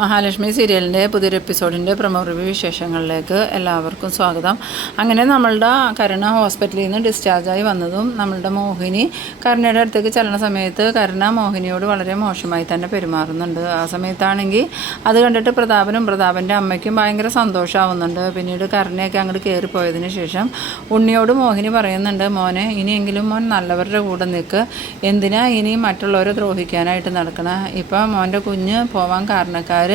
മഹാലക്ഷ്മി സീരിയലിൻ്റെ പുതിയൊരു എപ്പിസോഡിൻ്റെ promo review വിശേഷങ്ങളിലേക്ക് എല്ലാവർക്കും സ്വാഗതം. അങ്ങനെ നമ്മളുടെ കരുണ ഹോസ്പിറ്റലിൽ നിന്ന് ഡിസ്ചാർജായി വന്നതും നമ്മളുടെ മോഹിനി കരുണയുടെ അടുത്തേക്ക് ചെല്ലുന്ന സമയത്ത് കരുണ മോഹിനിയോട് വളരെ മോശമായി തന്നെ പെരുമാറുന്നുണ്ട്. ആ സമയത്താണെങ്കിൽ അത് കണ്ടിട്ട് പ്രതാപൻ്റെ അമ്മയ്ക്കും ഭയങ്കര സന്തോഷമാവുന്നുണ്ട്. പിന്നീട് കരുണയൊക്കെ അങ്ങോട്ട് കയറിപ്പോയതിന് ശേഷം ഉണ്ണിയോട് മോഹിനി പറയുന്നുണ്ട്, മോനെ ഇനിയെങ്കിലും മോൻ നല്ലവരുടെ കൂടെ നിൽക്ക്, എന്തിനാ ഇനി മറ്റുള്ളവരെ ദ്രോഹിക്കാനായിട്ട് നടക്കണം. ഇപ്പം മോൻ്റെ കുഞ്ഞ് പോവാൻ കാരണക്കാർ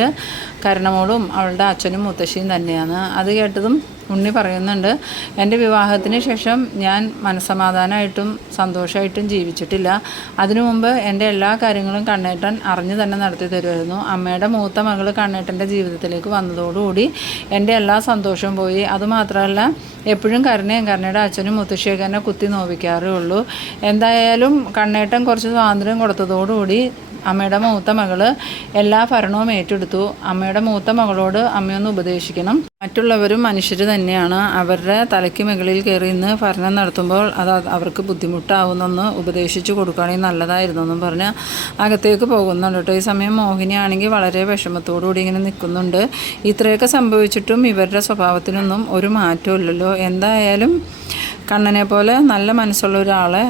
കരുണമോളും അവളുടെ അച്ഛനും മുത്തശ്ശിയും തന്നെയാണ്. അത് കേട്ടതും ഉണ്ണി പറയുന്നുണ്ട്, എൻ്റെ വിവാഹത്തിന് ശേഷം ഞാൻ മനസ്സമാധാനമായിട്ടും സന്തോഷമായിട്ടും ജീവിച്ചിട്ടില്ല. അതിനു മുമ്പ് എൻ്റെ എല്ലാ കാര്യങ്ങളും കണ്ണേട്ടൻ അറിഞ്ഞു തന്നെ നടത്തി തരുമായിരുന്നു. അമ്മയുടെ മൂത്ത മകൾ കണ്ണേട്ടൻ്റെ ജീവിതത്തിലേക്ക് വന്നതോടുകൂടി എൻ്റെ എല്ലാ സന്തോഷവും പോയി. അതുമാത്രമല്ല എപ്പോഴും കരുണയുടെ അച്ഛനും മുത്തശ്ശിയൊക്കെ എന്നെ കുത്തി നോവിക്കാറേ ഉള്ളൂ. എന്തായാലും കണ്ണേട്ടൻ കുറച്ച് സ്വാതന്ത്ര്യം കൊടുത്തതോടുകൂടി അമ്മയുടെ മൂത്ത മകൾ എല്ലാ ഭരണവും ഏറ്റെടുത്തു. അമ്മയുടെ മൂത്ത മകളോട് അമ്മയൊന്ന് ഉപദേശിക്കണം, മറ്റുള്ളവരും മനുഷ്യർ തന്നെയാണ്, അവരുടെ തലയ്ക്ക് മുകളിൽ കയറി ഇന്ന് ഭരണം നടത്തുമ്പോൾ അത് അവർക്ക് ബുദ്ധിമുട്ടാവുന്നെന്ന് ഉപദേശിച്ചു കൊടുക്കുകയാണെങ്കിൽ നല്ലതായിരുന്നു എന്നും പറഞ്ഞ് അകത്തേക്ക് പോകുന്നുണ്ട് കേട്ടോ. ഈ സമയം മോഹിനിയാണെങ്കിൽ വളരെ വിഷമത്തോടുകൂടി ഇങ്ങനെ നിൽക്കുന്നുണ്ട്. ഇത്രയൊക്കെ സംഭവിച്ചിട്ടും ഇവരുടെ സ്വഭാവത്തിനൊന്നും ഒരു മാറ്റവും ഇല്ലല്ലോ. എന്തായാലും കണ്ണനെ പോലെ നല്ല മനസ്സുള്ള ഒരാളെ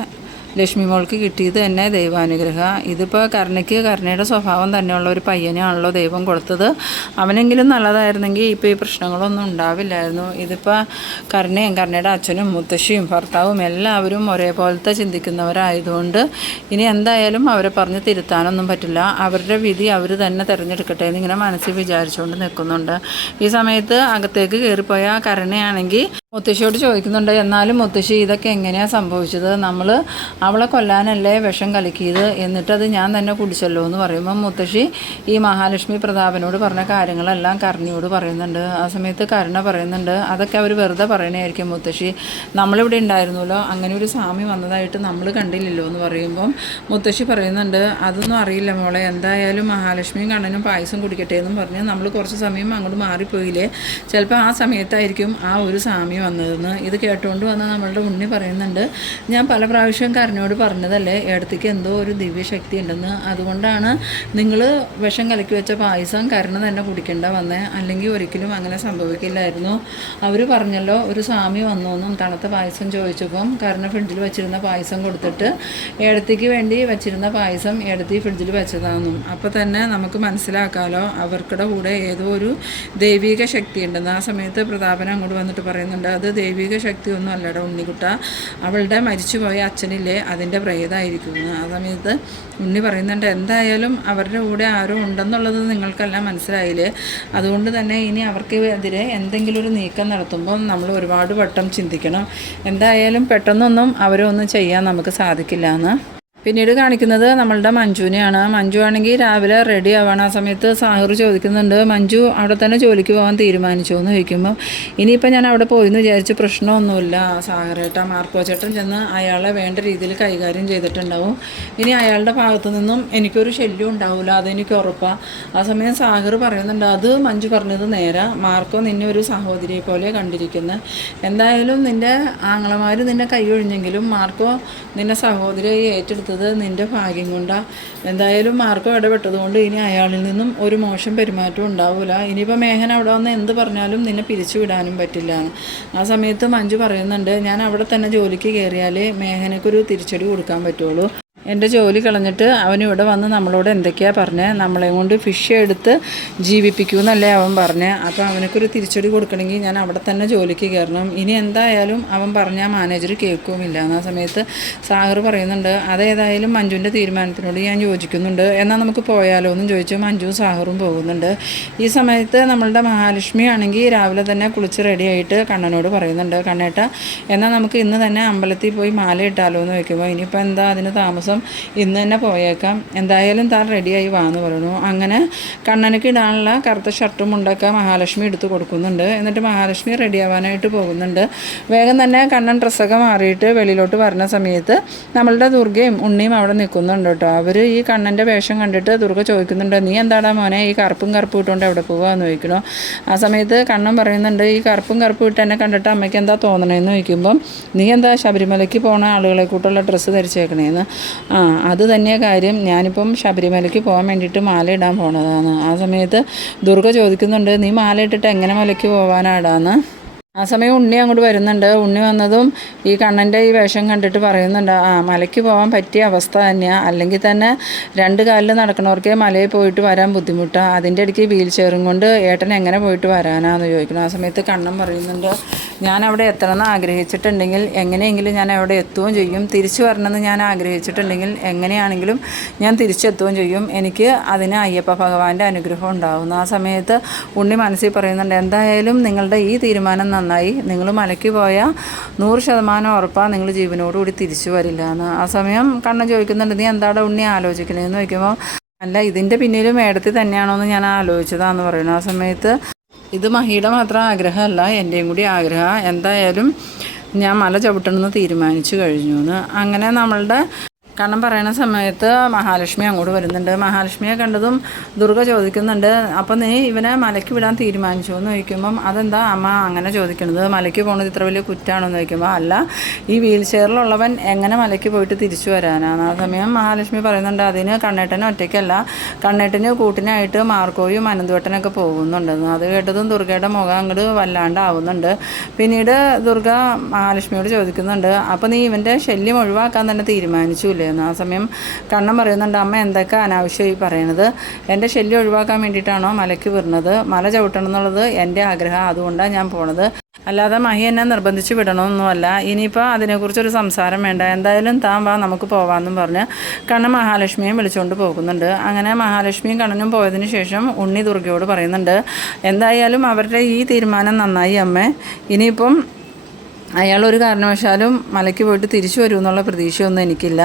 ലക്ഷ്മി മോൾക്ക് കിട്ടിയത് തന്നെ ദൈവാനുഗ്രഹം. ഇതിപ്പോൾ കരുണയുടെ സ്വഭാവം തന്നെയുള്ള ഒരു പയ്യനെയാണല്ലോ ദൈവം കൊടുത്തത്. അവനെങ്കിലും നല്ലതായിരുന്നെങ്കിൽ ഇപ്പോൾ ഈ പ്രശ്നങ്ങളൊന്നും ഉണ്ടാവില്ലായിരുന്നു. ഇതിപ്പോൾ കരുണയുടെ അച്ഛനും മുത്തശ്ശിയും ഭർത്താവും എല്ലാവരും ഒരേപോലത്തെ ചിന്തിക്കുന്നവരായതുകൊണ്ട് ഇനി എന്തായാലും അവരെ പറഞ്ഞ് തിരുത്താനൊന്നും പറ്റില്ല. അവരുടെ വിധി അവർ തന്നെ തിരഞ്ഞെടുക്കട്ടെ എന്നിങ്ങനെ മനസ്സിൽ വിചാരിച്ചുകൊണ്ട് നിൽക്കുന്നുണ്ട്. ഈ സമയത്ത് അകത്തേക്ക് കയറിപ്പോയ കരുണയാണെങ്കിൽ മുത്തശ്ശിയോട് ചോദിക്കുന്നുണ്ട്, എന്നാലും മുത്തശ്ശി ഇതൊക്കെ എങ്ങനെയാണ് സംഭവിച്ചത്? നമ്മൾ അവളെ കൊല്ലാനല്ലേ വിഷം കലക്കിയത്, എന്നിട്ടത് ഞാൻ തന്നെ കുടിച്ചല്ലോ എന്ന് പറയുമ്പോൾ മുത്തശ്ശി ഈ മഹാലക്ഷ്മി പ്രതാപനോട് പറഞ്ഞ കാര്യങ്ങളെല്ലാം കരുണയോട് പറയുന്നുണ്ട്. ആ സമയത്ത് കരുണ പറയുന്നുണ്ട്, അതൊക്കെ അവർ വെറുതെ പറയണായിരിക്കും മുത്തശ്ശി, നമ്മളിവിടെ ഉണ്ടായിരുന്നല്ലോ, അങ്ങനെ ഒരു സ്വാമി വന്നതായിട്ട് നമ്മൾ കണ്ടില്ലല്ലോ എന്ന് പറയുമ്പം മുത്തശ്ശി പറയുന്നുണ്ട്, അതൊന്നും അറിയില്ല മോളെ, എന്തായാലും മഹാലക്ഷ്മിയും കണ്ണനും പായസം കുടിക്കട്ടെ എന്നും പറഞ്ഞ് നമ്മൾ കുറച്ച് സമയം അങ്ങോട്ട് മാറിപ്പോയില്ലേ, ചിലപ്പോൾ ആ സമയത്തായിരിക്കും ആ ഒരു സ്വാമി വന്നതെന്ന്. ഇത് കേട്ടുകൊണ്ട് വന്ന് നമ്മളുടെ ഉണ്ണി പറയുന്നുണ്ട്, ഞാൻ പല പ്രാവശ്യം കരുണയോട് പറഞ്ഞതല്ലേ ഏടത്തേക്ക് എന്തോ ഒരു ദിവ്യശക്തി ഉണ്ടെന്ന്, അതുകൊണ്ടാണ് നിങ്ങൾ വിഷം കലക്കി വെച്ച പായസം കരുണ തന്നെ കുടിക്കേണ്ട വന്നേ, അല്ലെങ്കിൽ ഒരിക്കലും അങ്ങനെ സംഭവിക്കില്ലായിരുന്നു. അവർ പറഞ്ഞല്ലോ ഒരു സ്വാമി വന്നോന്നും തണുത്ത പായസം ചോദിച്ചപ്പം കരുണ ഫ്രിഡ്ജിൽ വെച്ചിരുന്ന പായസം കൊടുത്തിട്ട് ഏടത്തേക്ക് വേണ്ടി വെച്ചിരുന്ന പായസം ഏടത്തി ഫ്രിഡ്ജിൽ വെച്ചതാണെന്നും. അപ്പോൾ തന്നെ നമുക്ക് മനസ്സിലാക്കാമല്ലോ അവർക്കുടെ കൂടെ ഏതോ ഒരു ദൈവിക ശക്തി ഉണ്ടെന്ന്. ആ സമയത്ത് പ്രതാപൻ അങ്ങോട്ട് വന്നിട്ട് പറയുന്നുണ്ട്, അത് ദൈവിക ശക്തിയൊന്നും അല്ലടോ ഉണ്ണിക്കുട്ട, അവളുടെ മരിച്ചുപോയ അച്ഛനില്ലേ അതിൻ്റെ പ്രേതമായിരിക്കുമെന്ന്. ആ സമയത്ത് ഉണ്ണി പറയുന്നുണ്ട്, എന്തായാലും അവരുടെ കൂടെ ആരോ ഉണ്ടെന്നുള്ളത് നിങ്ങൾക്കെല്ലാം മനസ്സിലായില്ലേ, അതുകൊണ്ട് തന്നെ ഇനി അവർക്ക് എതിരെ എന്തെങ്കിലും ഒരു നീക്കം നടത്തുമ്പോൾ നമ്മൾ ഒരുപാട് വട്ടം ചിന്തിക്കണം. എന്തായാലും പെട്ടെന്നൊന്നും അവരെ ഒന്നും ചെയ്യാൻ നമുക്ക് സാധിക്കില്ല എന്ന്. പിന്നീട് കാണിക്കുന്നത് നമ്മളുടെ മഞ്ജുവിനെയാണ്. മഞ്ജു ആണെങ്കിൽ രാവിലെ റെഡി ആവാണ്. ആ സമയത്ത് സാഹിർ ചോദിക്കുന്നുണ്ട്, മഞ്ജു അവിടെ തന്നെ ജോലിക്ക് പോകാൻ തീരുമാനിച്ചോ എന്ന് ചോദിക്കുമ്പോൾ ഇനിയിപ്പോൾ ഞാൻ അവിടെ പോയെന്ന് വിചാരിച്ച് പ്രശ്നമൊന്നുമില്ല സാഹിറേട്ട, മാർക്കോ ചേട്ടൻ ചെന്ന് അയാളെ വേണ്ട രീതിയിൽ കൈകാര്യം ചെയ്തിട്ടുണ്ടാവും, ഇനി അയാളുടെ ഭാഗത്തു നിന്നും എനിക്കൊരു ശല്യം ഉണ്ടാവില്ല, അതെനിക്ക് ഉറപ്പാണ്. ആ സമയം സാഹിർ പറയുന്നുണ്ട്, അത് മഞ്ജു പറഞ്ഞത് നേരെ, മാർക്കോ നിന്നെ ഒരു സഹോദരിയെ പോലെ കണ്ടിരിക്കുന്നത്, എന്തായാലും നിൻ്റെ ആങ്ങളമാർ നിന്നെ കൈയൊഴിഞ്ഞെങ്കിലും മാർക്കോ നിന്നെ സഹോദരിയായി ഏറ്റെടുത്തത് നിൻ്റെ ഭാഗ്യം കൊണ്ടാണ്. എന്തായാലും മാർക്കോ ഇടപെട്ടതുകൊണ്ട് ഇനി അയാളിൽ നിന്നും ഒരു മോശം പെരുമാറ്റം ഉണ്ടാവില്ല, ഇനിയിപ്പോൾ മേഘൻ അവിടെ വന്ന് എന്ത് പറഞ്ഞാലും നിന്നെ പിരിച്ചു വിടാനും പറ്റില്ല. ആ സമയത്ത് മഞ്ജു പറയുന്നുണ്ട്, ഞാൻ അവിടെ തന്നെ ജോലിക്ക് കയറിയാൽ മേഘനക്കൊരു തിരിച്ചടി കൊടുക്കാൻ പറ്റുള്ളൂ, എൻ്റെ ജോലി കളഞ്ഞിട്ട് അവനിവിടെ വന്ന് നമ്മളോട് എന്തൊക്കെയാണ് പറഞ്ഞത്, നമ്മളെ കൊണ്ട് ഫിഷ് എടുത്ത് ജീവിപ്പിക്കുമെന്നല്ലേ അവൻ പറഞ്ഞത്, അപ്പോൾ അവനക്കൊരു തിരിച്ചടി കൊടുക്കണമെങ്കിൽ ഞാൻ അവിടെ തന്നെ ജോലിക്ക് കയറണം, ഇനി എന്തായാലും അവൻ പറഞ്ഞാൽ മാനേജർ കേൾക്കുമില്ല. ആ സമയത്ത് സാഗർ പറയുന്നുണ്ട്, അതേതായാലും മഞ്ജുവിൻ്റെ തീരുമാനത്തിനോട് ഞാൻ യോജിക്കുന്നുണ്ട്, എന്നാൽ നമുക്ക് പോയാലോ എന്നും ചോദിച്ചു മഞ്ജുവും സാഗറും പോകുന്നുണ്ട്. ഈ സമയത്ത് നമ്മളുടെ മഹാലക്ഷ്മി ആണെങ്കിൽ രാവിലെ തന്നെ കുളിച്ച് റെഡിയായിട്ട് കണ്ണനോട് പറയുന്നുണ്ട്, കണ്ണേട്ട എന്നാൽ നമുക്ക് ഇന്ന് തന്നെ അമ്പലത്തിൽ പോയി മാല ഇട്ടാലോ എന്ന് വയ്ക്കുമ്പോൾ ഇനിയിപ്പോൾ എന്താ അതിന് താമസം, ഇന്ന് തന്നെ പോയേക്കാം, എന്തായാലും താൻ റെഡിയായി വാന്ന് പറഞ്ഞു. അങ്ങനെ കണ്ണനക്ക് ഇടാനുള്ള കറുത്ത ഷർട്ടും മുണ്ടൊക്കെ മഹാലക്ഷ്മി എടുത്ത് കൊടുക്കുന്നുണ്ട്. എന്നിട്ട് മഹാലക്ഷ്മി റെഡിയാവാനായിട്ട് പോകുന്നുണ്ട്. വേഗം തന്നെ കണ്ണൻ ഡ്രസ്സൊക്കെ മാറിയിട്ട് വെളിയിലോട്ട് വരുന്ന സമയത്ത് നമ്മളുടെ ദുർഗയും ഉണ്ണിയും അവിടെ നിൽക്കുന്നുണ്ട് കേട്ടോ. അവർ ഈ കണ്ണൻ്റെ വേഷം കണ്ടിട്ട് ദുർഗ ചോദിക്കുന്നുണ്ട്, നീ എന്താടാ മോനെ ഈ കറുപ്പും ഇട്ടുകൊണ്ട് എവിടെ പോവാന്ന് ചോദിക്കണോ. ആ സമയത്ത് കണ്ണൻ പറയുന്നുണ്ട്, ഈ കറുപ്പും ഇട്ട് എന്നെ കണ്ടിട്ട് അമ്മയ്ക്ക് എന്താ തോന്നണേന്ന് ചോദിക്കുമ്പം നീ എന്താ ശബരിമലയ്ക്ക് പോണ ആളുകളെ കൂട്ടുള്ള ഡ്രസ്സ് ധരിച്ചേക്കണേന്ന്. അത് തന്നെയാണ് കാര്യം. ഞാനിപ്പം ശബരിമലയ്ക്ക് പോകാൻ വേണ്ടിയിട്ട് മാല ഇടാൻ പോണതാണ്. ആ സമയത്ത് ദുർഗ ചോദിക്കുന്നുണ്ട്, നീ മാല ഇട്ടിട്ട് എങ്ങനെ മലയ്ക്ക് പോകാനാടാന്ന്. ആ സമയം ഉണ്ണി അങ്ങോട്ട് വരുന്നുണ്ട്. ഉണ്ണി വന്നതും ഈ കണ്ണൻ്റെ ഈ വേഷം കണ്ടിട്ട് പറയുന്നുണ്ട്, മലയ്ക്ക് പോകാൻ പറ്റിയ അവസ്ഥ തന്നെയാണ്. അല്ലെങ്കിൽ തന്നെ 2 കാലിൽ നടക്കണവർക്കേ മലയിൽ പോയിട്ട് വരാൻ ബുദ്ധിമുട്ടാണ്. അതിൻ്റെ ഇടയ്ക്ക് വീൽ ചെയറും കൊണ്ട് ഏട്ടൻ എങ്ങനെ പോയിട്ട് വരാനാന്ന് ചോദിക്കണം. ആ സമയത്ത് കണ്ണൻ പറയുന്നുണ്ട്, ഞാൻ അവിടെ എത്തണമെന്ന് ആഗ്രഹിച്ചിട്ടുണ്ടെങ്കിൽ എങ്ങനെയെങ്കിലും ഞാൻ അവിടെ എത്തുകയും ചെയ്യും. തിരിച്ചു വരണമെന്ന് ഞാൻ ആഗ്രഹിച്ചിട്ടുണ്ടെങ്കിൽ എങ്ങനെയാണെങ്കിലും ഞാൻ തിരിച്ചെത്തുകയും ചെയ്യും. എനിക്ക് അതിന് അയ്യപ്പ ഭഗവാന്റെ അനുഗ്രഹം ഉണ്ടാകുന്നു. ആ സമയത്ത് ഉണ്ണി മനസ്സിൽ പറയുന്നുണ്ട്, എന്തായാലും നിങ്ങളുടെ ഈ തീരുമാനം നന്നായി. നിങ്ങൾ മലയ്ക്ക് പോയാൽ 100% ഉറപ്പാണ് നിങ്ങൾ ജീവനോടുകൂടി തിരിച്ചു വരില്ല എന്ന്. ആ സമയം കണ്ണൻ ചോദിക്കുന്നുണ്ട്, നീ എന്താണ് ഉണ്ണി ആലോചിക്കണേന്ന് ചോദിക്കുമ്പോൾ, അല്ല ഇതിൻ്റെ പിന്നിലും മേടത്തിൽ തന്നെയാണോ എന്ന് ഞാൻ ആലോചിച്ചതാന്ന് പറയുന്നു. ആ സമയത്ത് ഇത് മഹിയുടെ മാത്രം ആഗ്രഹമല്ല, എൻ്റെയും കൂടി ആഗ്രഹമാണ്. എന്തായാലും ഞാൻ മല ചവിട്ടണമെന്ന് തീരുമാനിച്ചു കഴിഞ്ഞു എന്ന്. അങ്ങനെ നമ്മളുടെ കണ്ണൻ പറയുന്ന സമയത്ത് മഹാലക്ഷ്മി അങ്ങോട്ട് വരുന്നുണ്ട്. മഹാലക്ഷ്മിയെ കണ്ടതും ദുർഗ ചോദിക്കുന്നുണ്ട്, അപ്പം നീ ഇവനെ മലയ്ക്ക് വിടാൻ തീരുമാനിച്ചു എന്ന് ചോദിക്കുമ്പം, അതെന്താ അമ്മ അങ്ങനെ ചോദിക്കണത്, മലയ്ക്ക് പോകുന്നത് ഇത്ര വലിയ കുറ്റാണോ എന്ന് ചോദിക്കുമ്പോൾ, അല്ല ഈ വീൽ ചെയറിലുള്ളവൻ എങ്ങനെ മലയ്ക്ക് പോയിട്ട് തിരിച്ചു വരാനാണ്. ആ സമയം മഹാലക്ഷ്മി പറയുന്നുണ്ട്, അതിന് കണ്ണേട്ടന് ഒറ്റയ്ക്കല്ല, കണ്ണേട്ടന് കൂട്ടിനായിട്ട് മാർക്കോയും അനന്തുവേട്ടനൊക്കെ പോകുന്നുണ്ടെന്ന്. അത് കേട്ടതും ദുർഗയുടെ മുഖം അങ്ങോട്ട് വല്ലാണ്ടാവുന്നുണ്ട്. പിന്നീട് ദുർഗ മഹാലക്ഷ്മിയോട് ചോദിക്കുന്നുണ്ട്, അപ്പോൾ നീ ഇവൻ്റെ ശല്യം ഒഴിവാക്കാൻ തന്നെ തീരുമാനിച്ചില്ലേ എന്ന്. ആ സമയം കണ്ണൻ പറയുന്നുണ്ട്, അമ്മ എന്തൊക്കെ അനാവശ്യമായി പറയണത്, എൻ്റെ ശല്യം ഒഴിവാക്കാൻ വേണ്ടിയിട്ടാണോ മലയ്ക്ക് വരുന്നത്? മല ചവിട്ടണം എന്നുള്ളത് എൻ്റെ ആഗ്രഹം, അതുകൊണ്ടാണ് ഞാൻ പോണത്, അല്ലാതെ മഹി എന്നെ നിർബന്ധിച്ച് വിടണമെന്നൊന്നുമല്ല. ഇനിയിപ്പോൾ അതിനെക്കുറിച്ചൊരു സംസാരം വേണ്ട, എന്തായാലും താൻ വാ നമുക്ക് പോവാമെന്നും പറഞ്ഞ് കണ്ണൻ മഹാലക്ഷ്മിയെ വിളിച്ചുകൊണ്ട് പോകുന്നുണ്ട്. അങ്ങനെ മഹാലക്ഷ്മിയും കണ്ണനും പോയതിന് ശേഷം ഉണ്ണി ദുർഗയോട് പറയുന്നുണ്ട്, എന്തായാലും അവരുടെ ഈ തീരുമാനം നന്നായി അമ്മേ. ഇനിയിപ്പം അയാളൊരു കാരണവശാലും മലയ്ക്ക് പോയിട്ട് തിരിച്ചു വരും എന്നുള്ള പ്രതീക്ഷയൊന്നും എനിക്കില്ല.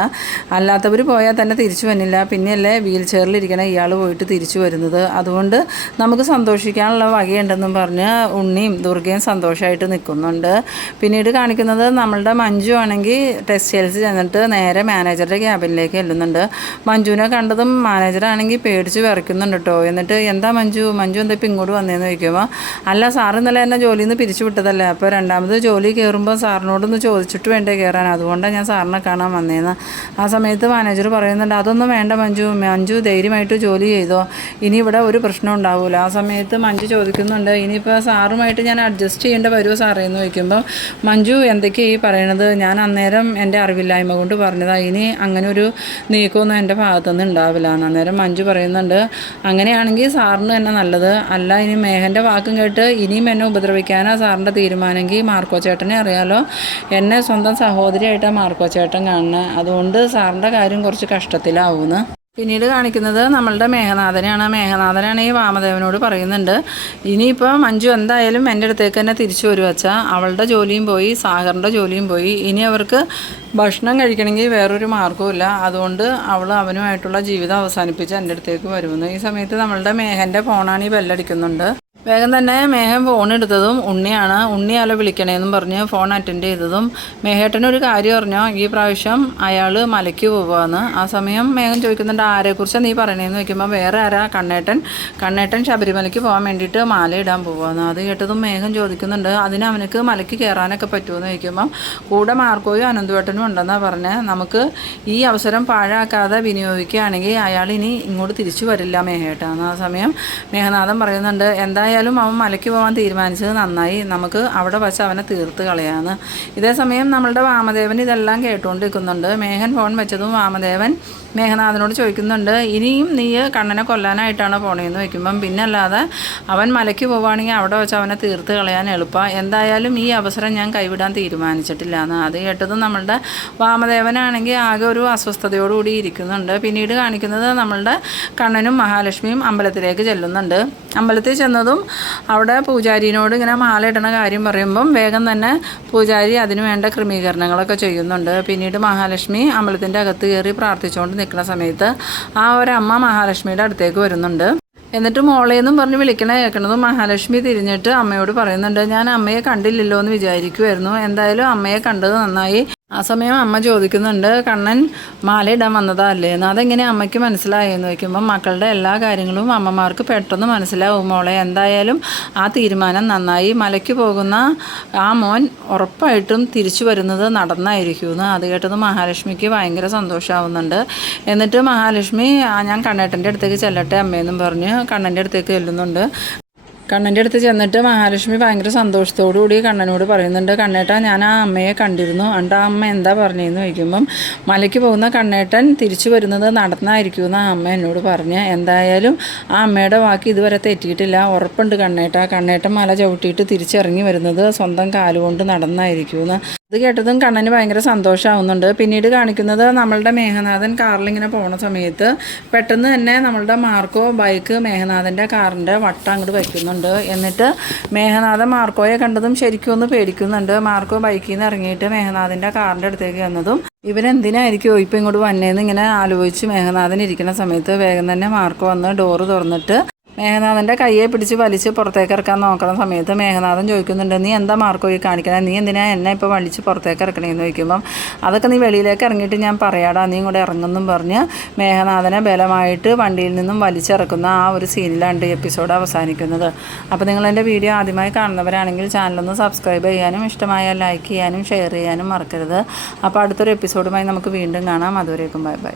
അല്ലാത്തവർ പോയാൽ തന്നെ തിരിച്ചു വന്നില്ല, പിന്നെയല്ലേ വീൽ ചെയറിലിരിക്കണ ഇയാൾ പോയിട്ട് തിരിച്ചു വരുന്നത്. അതുകൊണ്ട് നമുക്ക് സന്തോഷിക്കാനുള്ള വകയുണ്ടെന്നും പറഞ്ഞ് ഉണ്ണിയും ദുർഗയും സന്തോഷമായിട്ട് നിൽക്കുന്നുണ്ട്. പിന്നീട് കാണിക്കുന്നത് നമ്മളുടെ മഞ്ജു ആണെങ്കിൽ ടെക്സ്റ്റൈൽസ് ചെന്നിട്ട് നേരെ മാനേജറുടെ ക്യാബിനിലേക്ക് ചെല്ലുന്നുണ്ട്. മഞ്ജുവിനെ കണ്ടതും മാനേജറാണെങ്കിൽ പേടിച്ച് വിറയ്ക്കുന്നുണ്ട് കേട്ടോ. എന്നിട്ട് എന്താ മഞ്ജു എന്താ ഇപ്പം ഇങ്ങോട്ട് വന്നതെന്ന് ചോദിക്കുമ്പോൾ, അല്ല സാർ ഇന്നലെ എന്നെ ജോലിയിൽ നിന്ന് പിരിച്ചു വിട്ടതല്ലേ, അപ്പോൾ രണ്ടാമത് ജോലി കയറുമ്പോൾ സാറിനോടൊന്ന് ചോദിച്ചിട്ട് വേണ്ടേ കയറാൻ, അതുകൊണ്ടാണ് ഞാൻ സാറിനെ കാണാൻ വന്നേന്ന്. ആ സമയത്ത് മാനേജർ പറയുന്നുണ്ട്, അതൊന്നും വേണ്ട മഞ്ജു ധൈര്യമായിട്ട് ജോലി ചെയ്തോ, ഇനി ഇവിടെ ഒരു പ്രശ്നം ഉണ്ടാവില്ല. ആ സമയത്ത് മഞ്ജു ചോദിക്കുന്നുണ്ട്, ഇനിയിപ്പോൾ സാറുമായിട്ട് ഞാൻ അഡ്ജസ്റ്റ് ചെയ്യേണ്ട വരുമോ സാറേ എന്ന് ചോദിക്കുമ്പോൾ, മഞ്ജു എന്തൊക്കെയാണ് ഈ പറയണത്, ഞാൻ അന്നേരം എൻ്റെ അറിവില്ലായ്മ കൊണ്ട് പറഞ്ഞതാണ്, ഇനി അങ്ങനെ ഒരു നീക്കമൊന്നും എൻ്റെ ഭാഗത്തുനിന്ന് ഉണ്ടാവില്ല. അന്നേരം മഞ്ജു പറയുന്നുണ്ട്, അങ്ങനെയാണെങ്കിൽ സാറിന് തന്നെ നല്ലത്, അല്ല ഇനി മേഘൻ്റെ വാക്കും കേട്ട് ഇനിയും എന്നെ ഉപദ്രവിക്കാനാണ് സാറിൻ്റെ തീരുമാനമെങ്കിൽ മാർക്കോ ചേട്ടനെ അറിയാലോ, എന്നെ സ്വന്തം സഹോദരിയായിട്ടാണ് മാർക്കോ ചേട്ടൻ കാണുന്നത്, അതുകൊണ്ട് സാറിൻ്റെ കാര്യം കുറച്ച് കഷ്ടത്തിലാവുമെന്ന്. പിന്നീട് കാണിക്കുന്നത് നമ്മളുടെ മേഘനാഥനാണ് ഈ വാമദേവനോട് പറയുന്നുണ്ട്, ഇനിയിപ്പോൾ മഞ്ജു എന്തായാലും എൻ്റെ അടുത്തേക്ക് തന്നെ തിരിച്ചു വരും വച്ചാൽ, അവളുടെ ജോലിയും പോയി സാഗറിൻ്റെ ജോലിയും പോയി, ഇനി അവർക്ക് ഭക്ഷണം കഴിക്കണമെങ്കിൽ വേറൊരു മാർഗ്ഗവുമില്ല, അതുകൊണ്ട് അവൾ അവനുമായിട്ടുള്ള ജീവിതം അവസാനിപ്പിച്ച് എൻ്റെ അടുത്തേക്ക് വരുമെന്ന്. ഈ സമയത്ത് നമ്മളുടെ മേഘൻ്റെ ഫോണാണ് ഈ ബെല്ലടിക്കുന്നുണ്ട്. വേഗം തന്നെ മേഘം ഫോൺ എടുത്തതും ഉണ്ണിയാണ്. ഉണ്ണിയാലോ വിളിക്കണേന്നും പറഞ്ഞ് ഫോൺ അറ്റൻഡ് ചെയ്തതും മേഘേട്ടനൊരു കാര്യം അറിഞ്ഞോ, ഈ പ്രാവശ്യം അയാൾ മലയ്ക്ക് പോവാന്ന്. ആ സമയം മേഘം ചോദിക്കുന്നുണ്ട്, ആരെക്കുറിച്ചാണ് നീ പറയണേന്ന് ചോദിക്കുമ്പോൾ, വേറെ ആരാ, കണ്ണേട്ടൻ ശബരിമലയ്ക്ക് പോകാൻ വേണ്ടിയിട്ട് മാല ഇടാൻ പോവാന്ന്. അത് കേട്ടതും മേഘം ചോദിക്കുന്നുണ്ട്, അതിന് അവനക്ക് മലയ്ക്ക് കയറാനൊക്കെ പറ്റുമെന്ന് ചോദിക്കുമ്പം, കൂടെ മാർക്കോയും അനന്തുവേട്ടനും ഉണ്ടെന്നാണ് പറഞ്ഞത്, നമുക്ക് ഈ അവസരം പാഴാക്കാതെ വിനിയോഗിക്കുകയാണെങ്കിൽ അയാൾ ഇനി ഇങ്ങോട്ട് തിരിച്ചു വരില്ല മേഘേട്ടാന്ന്. ആ സമയം മേഘനാഥൻ പറയുന്നുണ്ട്, എന്തായാലും അവൻ മലയ്ക്ക് പോകാൻ തീരുമാനിച്ചത് നന്നായി, നമുക്ക് അവിടെ വച്ച് അവനെ തീർത്ത് കളയാന്ന്. ഇതേസമയം നമ്മളുടെ വാമദേവൻ ഇതെല്ലാം കേട്ടുകൊണ്ടിരിക്കുന്നുണ്ട്. മേഘൻ ഫോൺ വെച്ചതും വാമദേവൻ മേഘനാഥനോട് ചോദിക്കുന്നുണ്ട്, ഇനിയും നീ കണ്ണനെ കൊല്ലാനായിട്ടാണോ പോണേന്ന് ചോദിക്കുമ്പം, പിന്നെ അല്ലാതെ അവൻ മലയ്ക്ക് പോവുകയാണെങ്കിൽ അവിടെ വെച്ച് അവനെ തീർത്ത് കളയാൻ എളുപ്പമാണ്, എന്തായാലും ഈ അവസരം ഞാൻ കൈവിടാൻ തീരുമാനിച്ചിട്ടില്ല എന്ന്. അത് കേട്ടതും നമ്മളുടെ വാമദേവനാണെങ്കിൽ ആകെ ഒരു അസ്വസ്ഥതയോടുകൂടി ഇരിക്കുന്നുണ്ട്. പിന്നീട് കാണിക്കുന്നത് നമ്മളുടെ കണ്ണനും മഹാലക്ഷ്മിയും അമ്പലത്തിലേക്ക് ചെല്ലുന്നുണ്ട്. അമ്പലത്തിൽ ചെന്നതും അവിടെ പൂജാരിനോട് ഇങ്ങനെ മാല ഇടണ കാര്യം പറയുമ്പം വേഗം തന്നെ പൂജാരി അതിനു വേണ്ട ക്രമീകരണങ്ങളൊക്കെ ചെയ്യുന്നുണ്ട്. പിന്നീട് മഹാലക്ഷ്മി അമ്പലത്തിൻ്റെ അകത്ത് കയറി പ്രാർത്ഥിച്ചുകൊണ്ട് നിൽക്കുന്ന സമയത്ത് ആ ഒരമ്മ മഹാലക്ഷ്മിയുടെ അടുത്തേക്ക് വരുന്നുണ്ട്. എന്നിട്ട് മോളേന്നും പറഞ്ഞ് വിളിക്കണ കേൾക്കണതും മഹാലക്ഷ്മി തിരിഞ്ഞിട്ട് അമ്മയോട് പറയുന്നുണ്ട്, ഞാൻ അമ്മയെ കണ്ടില്ലല്ലോ എന്ന് വിചാരിക്കുമായിരുന്നു, എന്തായാലും അമ്മയെ കണ്ടത് നന്നായി, ആ സമയം അമ്മ ചോദിക്കുന്നുണ്ട്, കണ്ണൻ മാലയിടാൻ വന്നതല്ലേ എന്ന്. അതെങ്ങനെ അമ്മയ്ക്ക് മനസ്സിലായെന്ന് ചോദിക്കുമ്പം മക്കളുടെ എല്ലാ കാര്യങ്ങളും അമ്മമാർക്ക് പെട്ടെന്ന് മനസ്സിലാവും മോളെ. എന്തായാലും ആ തീരുമാനം നന്നായി. മലയ്ക്ക് പോകുന്ന ആ മോൻ ഉറപ്പായിട്ടും തിരിച്ചു വരുന്നത് നടന്നായിരിക്കുമെന്ന്. അത് കേട്ടത് മഹാലക്ഷ്മിക്ക് ഭയങ്കര സന്തോഷമാവുന്നുണ്ട്. എന്നിട്ട് മഹാലക്ഷ്മി ഞാൻ കണ്ണേട്ടൻ്റെ അടുത്തേക്ക് ചെല്ലട്ടെ അമ്മയെന്നും പറഞ്ഞ് കണ്ണൻ്റെ അടുത്തേക്ക് ചെല്ലുന്നുണ്ട്. കണ്ണൻ്റെ അടുത്ത് ചെന്നിട്ട് മഹാലക്ഷ്മി ഭയങ്കര സന്തോഷത്തോടു കൂടി കണ്ണനോട് പറയുന്നുണ്ട്, കണ്ണേട്ട ഞാൻ ആ അമ്മയെ കണ്ടിരുന്നു. ആ അമ്മ എന്താ പറഞ്ഞതെന്ന് ചോദിക്കുമ്പം മലയ്ക്ക് പോകുന്ന കണ്ണേട്ടൻ തിരിച്ചു വരുന്നത് നടന്നായിരിക്കുമെന്ന് ആ അമ്മ എന്നോട് പറഞ്ഞ്. എന്തായാലും ആ അമ്മയുടെ വാക്ക് ഇതുവരെ തെറ്റിയിട്ടില്ല. ഉറപ്പുണ്ട് കണ്ണേട്ടൻ മല ചവിട്ടിയിട്ട് തിരിച്ചിറങ്ങി വരുന്നത് സ്വന്തം കാലുകൊണ്ട് നടന്നായിരിക്കുമെന്ന്. ഇത് കേട്ടതും കണ്ണന് ഭയങ്കര സന്തോഷമാവുന്നുണ്ട്. പിന്നീട് കാണിക്കുന്നത് നമ്മളുടെ മേഘനാഥൻ കാറിലിങ്ങനെ പോണ സമയത്ത് പെട്ടെന്ന് തന്നെ നമ്മളുടെ മാർക്കോ ബൈക്ക് മേഘനാഥൻ്റെ കാറിൻ്റെ വട്ടം അങ്ങോട്ട് വയ്ക്കുന്നുണ്ട്. എന്നിട്ട് മേഘനാഥൻ മാർക്കോയെ കണ്ടതും ശരിക്കും ഒന്ന് പേടിക്കുന്നുണ്ട്. മാർക്കോ ബൈക്കിൽ നിന്ന് ഇറങ്ങിയിട്ട് മേഘനാഥൻ്റെ കാറിൻ്റെ അടുത്തേക്ക് വന്നതും ഇവരെന്തിനായിരിക്കും ഇപ്പം ഇങ്ങോട്ട് വന്നേന്ന് ഇങ്ങനെ ആലോചിച്ച് മേഘനാഥൻ ഇരിക്കുന്ന സമയത്ത് വേഗം തന്നെ മാർക്കോ വന്ന് ഡോറ് തുറന്നിട്ട് മേഘനാഥൻ്റെ കയ്യെ പിടിച്ച് വലിച്ച് പുറത്തേക്ക് ഇറക്കാൻ നോക്കുന്ന സമയത്ത് മേഘനാഥൻ ചോദിക്കുന്നുണ്ട്, നീ എന്താ മാർക്കോ ഈ കാണിക്കണേ? നീ എന്തിനാ എന്നെ ഇപ്പോൾ വലിച്ച് പുറത്തേക്ക് ഇറക്കണേന്ന് ചോദിക്കുമ്പം അതൊക്കെ നീ വെളിയിലേക്ക് ഇറങ്ങിയിട്ട് ഞാൻ പറയാടാ, നീ ഇങ്ങോട്ട് ഇറങ്ങുന്നും പറഞ്ഞ് മേഘനാഥനെ ബലമായിട്ട് വണ്ടിയിൽ നിന്നും വലിച്ചിറക്കുന്ന ആ ഒരു സീനിലാണ് ഈ എപ്പിസോഡ് അവസാനിക്കുന്നത്. അപ്പോൾ നിങ്ങൾ എൻ്റെ വീഡിയോ ആദ്യമായി കാണുന്നവരാണെങ്കിൽ ചാനലൊന്ന് സബ്സ്ക്രൈബ് ചെയ്യാനും ഇഷ്ടമായാൽ ലൈക്ക് ചെയ്യാനും ഷെയർ ചെയ്യാനും മറക്കരുത്. അപ്പോൾ അടുത്തൊരു എപ്പിസോഡുമായി നമുക്ക് വീണ്ടും കാണാം. അതുവരേക്കും ബൈ ബൈ.